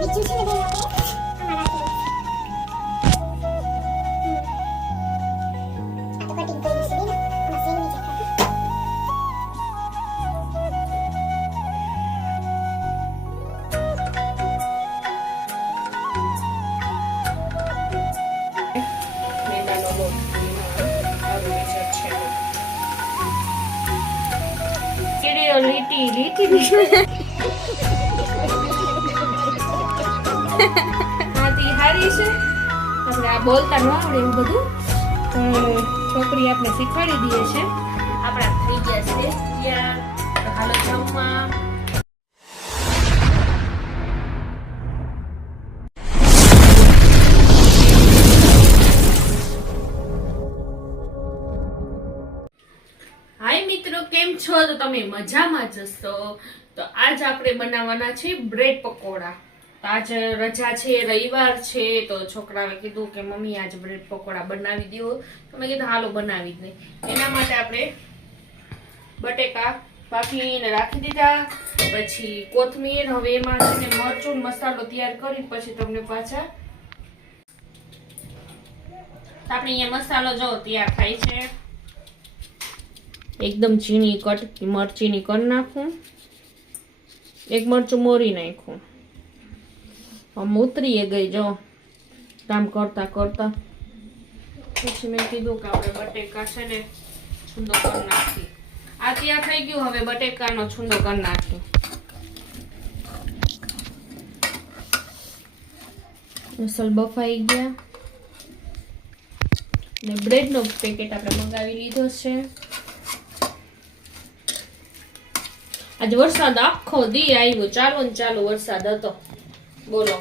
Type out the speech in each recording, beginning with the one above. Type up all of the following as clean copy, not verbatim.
બીજું છે ને બેન આપણે આમાં રાખી દઉં. આ તો કટિંગ કરી છે બેન. આમાં સેન્ડવિચ ખાતી. મેંદાનો લોટ આલુ મિક્સર છે. કેરીઓ લીટી હાથી હારી છે. આપણે આ બોલતા ન આવડે એવું બધું છોકરી આપણે શીખવાડી દઈએ છે. આપણા થઈ ગયા છે તૈયાર. હાલો જમવા. હાય મિત્રો, કેમ છો? તો તમે મજામાં જ હશો. તો આજ આપણે બનાવવાના છે બ્રેડ પકોડા. તો આજ રજા છે, રવિવાર છે, તો છોકરાએ કીધું કે મમ્મી આજ બ્રેડ પકોડા બનાવી દો. તો મેં કીધું હાલો બનાવી જ નહીં. એના માટે આપણે બટેકા બાફીને રાખી દીધા, પછી કોથમીર. હવે એમાં છે ને મરચું મસાલો તૈયાર કરી પછી તમને પાછા આપણે અહીંયા મસાલો જો તૈયાર થાય છે. એકદમ ઝીણી કટ મરચીની કરી નાખું. એક મરચું મોરી નાખું. આમ ઉતરીએ ગઈ જો કામ કરતા કરતા. પછી મેં કીધું કે આપણે બટેકા છે ને છૂંદો કરી નાખી. આ તૈયાર થઈ ગયું. હવે બટેકાનો છૂંદો કરી નાખી. મસાલો બફાઈ ગયા ને બ્રેડનો પેકેટ આપણે મંગાવી લીધો છે. આજ વરસાદ આખો દી આવ્યો, ચાલુ ને ચાલુ વરસાદ હતો. બોલો,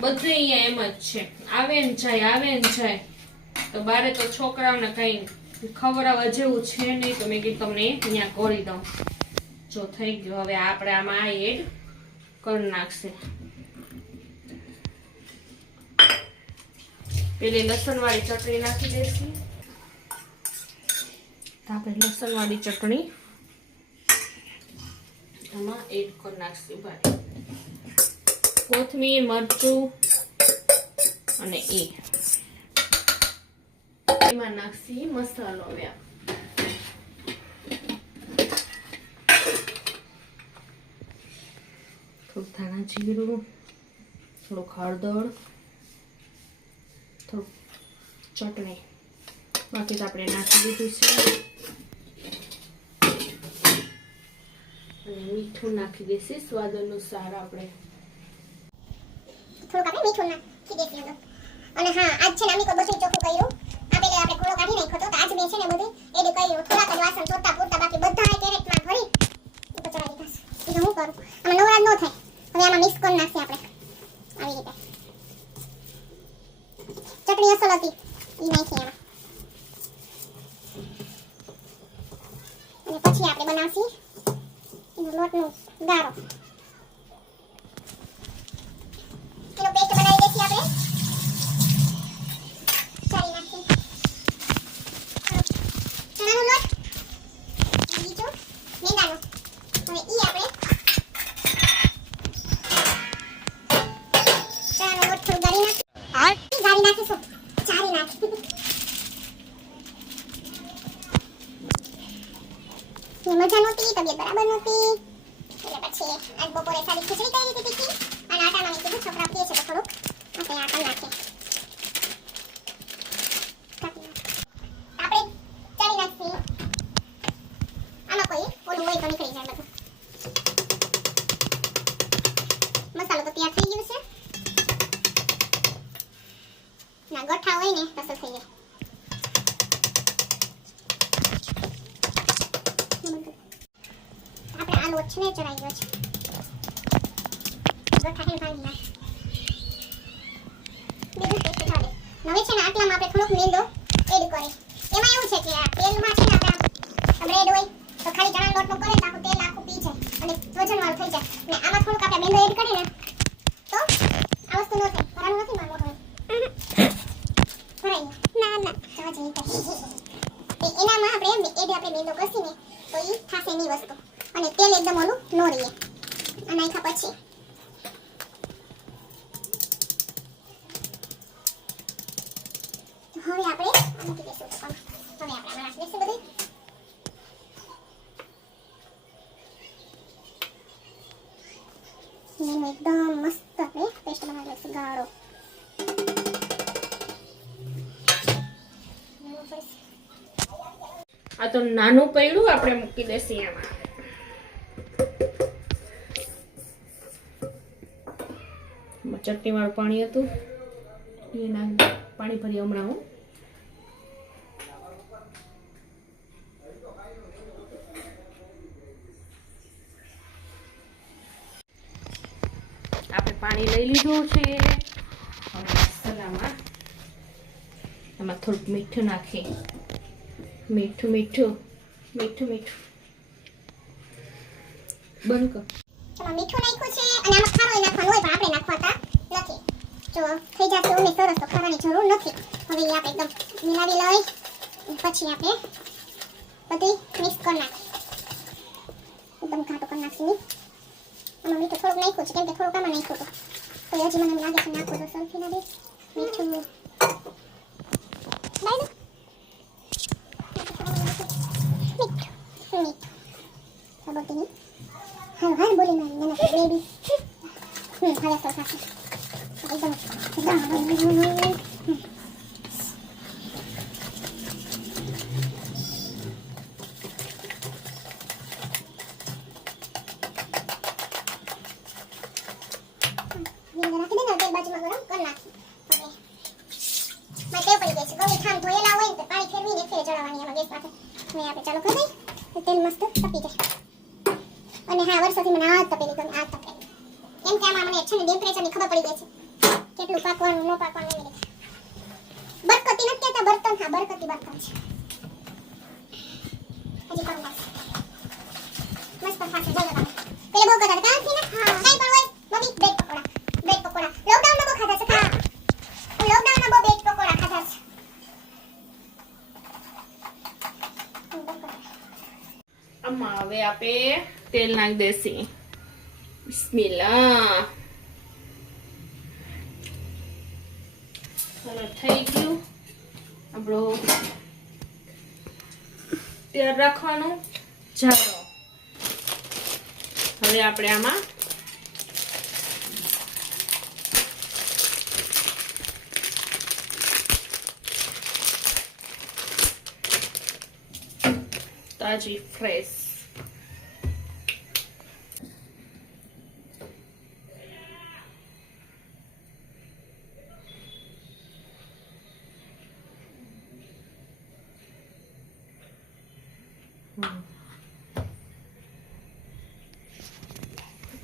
બધે અહીંયા એમ જ છે, આવે ને જાય આવે ને જાય. તો બારે તો છોકરાઓને કઈ ખવડાવવા જેવું છે નહીં, તો મેં કીધું તમને અહીંયા કરી દઉં. જો થઈ ગયું. હવે આપણે આમાં એડ કરી નાખશે. પેલી લસણ વાળી ચટણી નાખી દેશે. આપણે લસણ વાળી ચટણી આમાં એડ કરી નાખશું. ભાઈ કોથમીર, મરચું અને એમાં નાખશી મસાલો. હવે થોડું ધાણા જીરું, થોડુંક હળદર, થોડુંક ચટણી. બાકી તો આપણે નાખી દીધું છે. અને મીઠું નાખી દેશે સ્વાદ અનુસાર. આપણે થોડુંક આપણે મીઠું નાખી દઈશું. અને હા, આજ છે ને અમે કોઈ બધું ચોખ્ખું કર્યું. આ પેલે આપણે કોળો કાઢી નાખ્યો તો આજ મેં છે ને બધું એડ કર્યું. થોડાક જ વાસણ ચોતા પૂરતા, બાકી બધા કેરેટમાં ભરી ઉપર ચડાવી દીધા. એટલે હું કરું, આમાં નવરાજ ન થાય. હવે આમાં મિક્સ કરી નાખીએ આપણે આવી રીતે. ચટણી અસલ હતી એ નાખીએ આમાં. અને પછી આપણે બનાવશું એનો લોટનો ગારો. એનો પેસ્ટ બનાવી દઈશું આપણે. ચારી નાખીએ ચણાનો લોટ, બીજો મેંદાનો. હવે ઈ આપણે ચણાનો લોટ થોડું ગાળી નાખીએ. ગાળી નાખીશું, ચારી નાખીએ. મજા નહોતી, તબિયત બરાબર નહોતી, એટલે પછી આજ બપોરે સાદી ખીચડી કરી દીધી તીખી. અને આટામાં મેં કીધું છોકરા પીએ છે તો થોડુંક આપણે આ કરી નાખીએ. આપણે ચાલી નાખીએ. આમાં કોઈ ઓલું હોય તો નીકળી જાય બધું. મસાલો તો તૈયાર થઈ ગયો છે. ના ગઠ્ઠા હોય ને તો થઈ જાય. આપણે આ લોટ છે ને ચડાઈ ગયો છે. ગઠ્ઠા હે ભાંગી નાખ. બીજું પેસ્ટ ચાલે. હવે છે ને આટલામાં આપણે થોડોક મેંદો એડ કરીએ. એમાં એવું છે કે આ તેલમાં છે ને આપણે બ્રેડ હોય તો ખાલી ચણા લોટનો કરે તો આખું તેલ આખું પી જાય અને વજનવાળું થઈ જાય. ને આમાં થોડુંક આપણે મેંદો એડ કરીએ ને તો આ વસ્તુ ન થાય. ભરાનું નથી માર મોટું ભરાઈ ના ના જવા જઈ એનામાં આપણે મેંદો કસીને તો એ થાશે ની વસ્તુ. અને તેલ એકદમ ઓલું ન રહીએ. આ નાખ્યા પછી એનો એકદમ મસ્ત આપણે પેસ્ટ બનાવી લઈશું ગાળો. આ તો નાનું પૈડું આપણે મૂકી દેસી આમાં. ચટણી વાળું પાણી હતું એના પાણી ભરી હમણાં હું આપણે પાણી લઈ લીધું છે. હવે મસાલામાં આમાં થોડુંક મીઠું નાખી. મીઠું બંધ કર. એમાં મીઠું નાખ્યું છે અને આમાં ખારો નાખવાનું હોય પણ આપણે નાખવાતા નથી. જો થઈ જશે ઓમે સરસ તો ખાવાની જરૂર નથી. હવે એ આપણે એકદમ મિલાવી લઈ પછી આપણે બધી મિક્સ કરી નાખી. એકદમ ઘાટું કરી નાખી. આમાં મીઠું થોડુંક નાખ્યું છે કેમ કે થોડુંક આમાં નાખ્યું હતું તો હજી મને એમ લાગે છે નાખો તો સરખી ના દે મીઠું. હા બોલી મારી મને બેબી હવે તો સાચું એકદમ ચાલો કરી દઈ તેલ મસ્ત તપી જાય. અને હા વર્ષોથી મને આ તપેલી ગમે આ તપેલી કેમ કે આમાં મને છે ને ટેમ્પરેચરની ખબર પડી ગઈ છે કેટલું પાકવાનું ન પાકવાનું એવી રીતે. બરકતી નથી કહેતા બર્તન. હા બરકતી બર્તન છે. હજી પણ મસ્ત ખાશે જજો તમે. પેલે બહુ કરતા હતા કાંથી ને હા કઈ પણ હોય મમ્મી બ્રેડ પકોડા લોકડાઉનમાં બહુ ખાધા છે. હા લોકડાઉનમાં બહુ બ્રેડ પકોડા ખાધા છે. આમાં હવે આપણે તેલ નાખી દેસી. બિસ્મિલ્લાહ. હવે થઈ ગયું આપણું તેલ રાખવાનું જાડો. હવે આપણે આમાં તાજી ફ્રેશ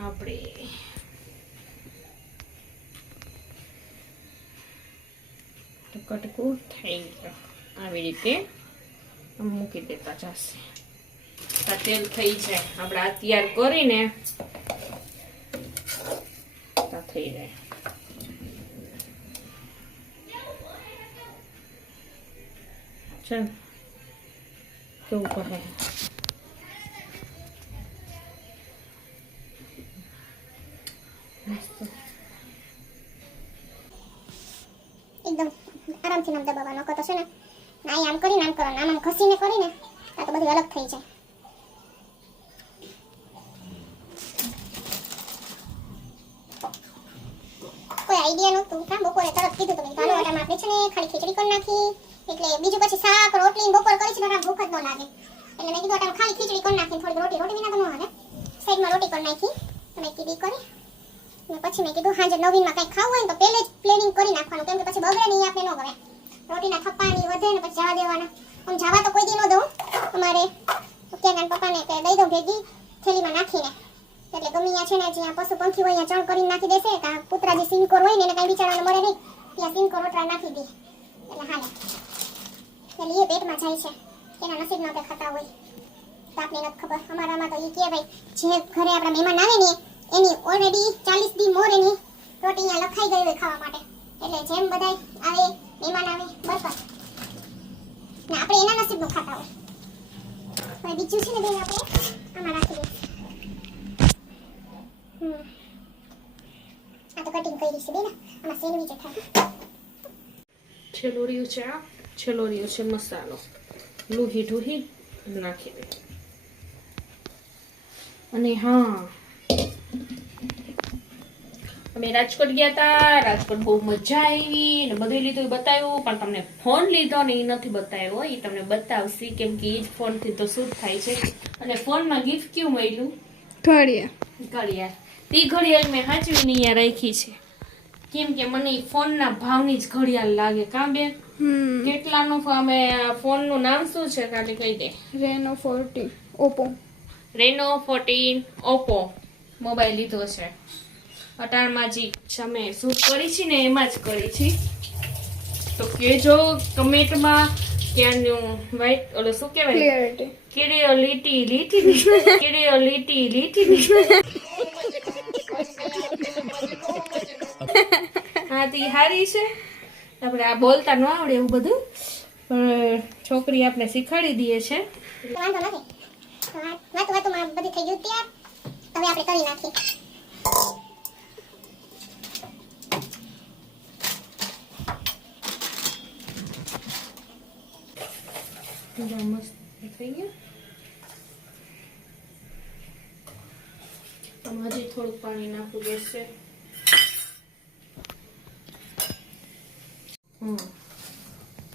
આપણે કટકું થઈ ગયું આવી રીતે મૂકી દેતા જશે. આ તેલ થઈ જાય આપણે આ તૈયાર કરીને થઈ જાય. ચાલ કેવું કહે એકદમ આરામથી નામ દબાવવાનો કહો તો છે ને ના આમ કરીને આમ કરવાનું આમ ઘસીને કરીને આ તો બધું અલગ થઈ જાય. કોઈ આઈડિયા નહોતું કામ બપોરે તરત કીધું તમે ચાલો આટામાં આપણે છે ને ખાલી ખીચડી કરી નાખી એટલે બીજું પછી શાક રોટલી બપોર કરી છે પણ ભૂખ જ ન લાગે એટલે મેં કીધું આટામાં ખાલી ખીચડી કરી નાખી થોડી રોટી વિના તો ન હાલે સાઈડમાં રોટી કરી નાખી તમે કીધી કરી ને પછી મેં કીધું હાજર નવીનમાં કંઈક ખાવું હોય તો પહેલે જ પ્લેનિંગ કરી નાખવાનું કેમ કે પછી બગડે નહીં આપણે ન ગમે રોટીના થપ્પાની વધે ને પછી જવા દેવાના. આમ જવા તો કોઈ દી ન દઉં અમારે ક્યાંક પપ્પાને કે દઈ દઉં ભેગી થેલીમાં નાખીને એટલે ગમી છે ને જ્યાં પશુ પંખી હોય ત્યાં ચણ કરીને નાખી દેશે કાં કૂતરા જે સિંકોર હોય ને એને કાંઈ વિચારવાનું મળે નહીં ત્યાં સિંકોર રોટલા નાખી દે એટલે હાલે એટલે એ પેટમાં જાય છે એના નસીબ ના ખાતા હોય તો આપણે નથી ખબર. અમારામાં તો એ કે ભાઈ જે ઘરે આપણા મહેમાન આવે ને એની ઓલરેડી 40 દી મોર એની રોટી અહીંયા લખાઈ ગઈ હોય ખાવા માટે એટલે જેમ બધાય આવે મહેમાન આવે બરકત ને આપણે એના નસીબનું ખાતા હોય. હવે બીજું છે ને બેન આપણે આમાં રાખી દઈએ. આ તો કટિંગ કરી છે બેન આમાં સેન્ડવિચ થાય. છેલ્લું રહ્યું છે આ છેલ્લો રહ્યો છે મસાલો લુહી ઢુહી નાખી દે. અને હા અમે રાજકોટ ગયા હતા. રાજકોટ બહુ મજા આવી ને બધું લીધું એ બતાવ્યું, પણ તમને ફોન લીધો ને એ નથી બતાવ્યો. એ તમને બતાવશે કેમ કે એ જ ફોન થી તો શૂટ થાય છે. અને ફોનમાં ગિફ્ટ કેવું મળ્યું? ઘડિયાળ. તે ઘડિયાળ મેં સાચવીને અહીંયા રાખી છે કેમ કે મને ફોનના ભાવની જ ઘડિયાળ લાગે. કાં બેન? કેટલાનો? અમે ફોનનું નામ શું છે કાલે કહી દે. રેનો 14 ઓપ્પો. રેનો 14 ઓપ્પો મોબાઈલ લીધો છે. અટાણમાં જે અમે શૂટ કરી છે ને એમાં જ કરી છે. તો કેજો કમેન્ટમાં કે આનું વાઇટ ઓલો શું કહેવાય, ક્લિયરિટી હા તી હારી છે. આપણે આ બોલતા ન આવડે એવું બધું, પણ છોકરી આપણે શીખવાડી દઈએ છે. વાંધો નથી. વાતું બધું થઈ ગયું તૈયાર. હવે આપણે કરી નાખીએ. મસ્ત થઈ ગયું. હજી થોડુંક પાણી નાખવું પડશે.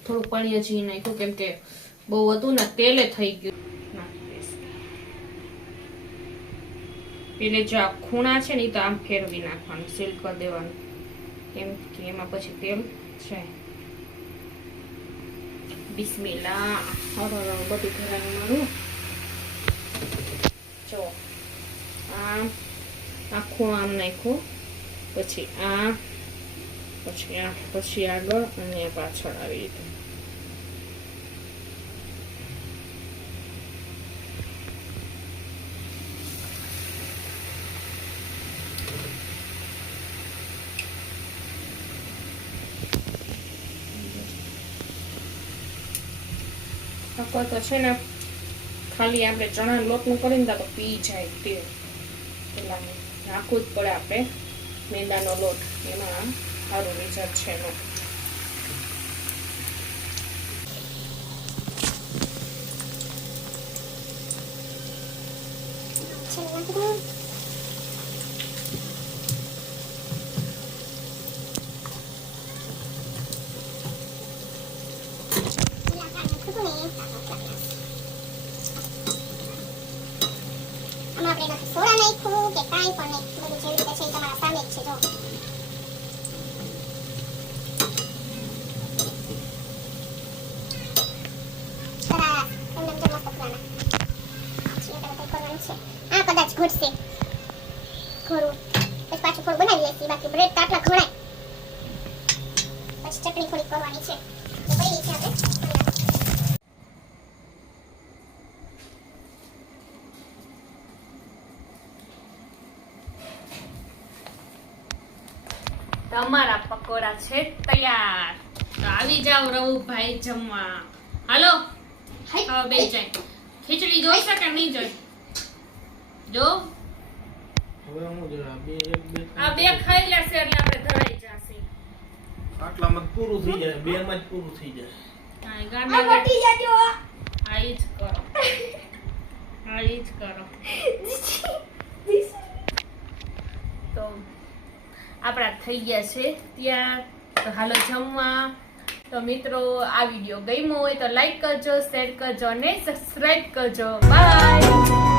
થોડુંક પાણી હજી નાખ્યું કેમ કે બહુ હતું ને તેલે થઈ ગયું. પેલે જો આ ખૂણા છે ને એ તો આમ ફેરવી નાખવાનું, સીલ કરી દેવાનું કેમ કે એમાં પછી તેલ છે. બિસ્મિલ્લાહ. બધું ઘરાનું મારું. જો આમ આખું આમ નાખ્યું, પછી આ, પછી આ, પછી આગળ અને પાછળ આવી રીતે. તો છે ને ખાલી આપણે ચણા લોટનું કરીને તો પી જાય તેલ. એટલે નાખવું જ પડે આપણે મેંદાનો લોટ. એમાં સારું રિઝલ્ટ છે એનો. આપણે નથી સોડા નાખ્યું કે કાંઈ પણ નહીં. બધું જેવી રીતે છે એ તમારા સામે જ છે. જો આ કદાચ ઘટશે ખરું, પછી પાછું થોડું બનાવી લઈશું. બાકી બ્રેડ તો આટલા ઘણાય. પછી ચટણી થોડી કરવાની છે. તો પડી છે આપણે. તમારા પકોડા છે તૈયાર. તો આવી જાવ રવુભાઈ જમવા. હાલો હવે બે જાય. ખીચડી જોઈશે કે નહીં જોઈ? જો હવે હું જરા આ બે ખાઈ લેશે એટલે આપણે ધરાઈ જશે. આટલામાં પૂરું થઈ જાય, બે માં જ પૂરું થઈ જાય. હા ગાંડા વટી જાજો. આ ઈ જ કરો. આ ઈ જ કરો. તો આપણા થઈ ગયા છે ત્યાં. તો હાલો જમવા. તો મિત્રો આ વિડીયો ગમ્યો હોય તો લાઈક કરજો, શેર કરજો અને સબસ્ક્રાઇબ કરજો. બાય.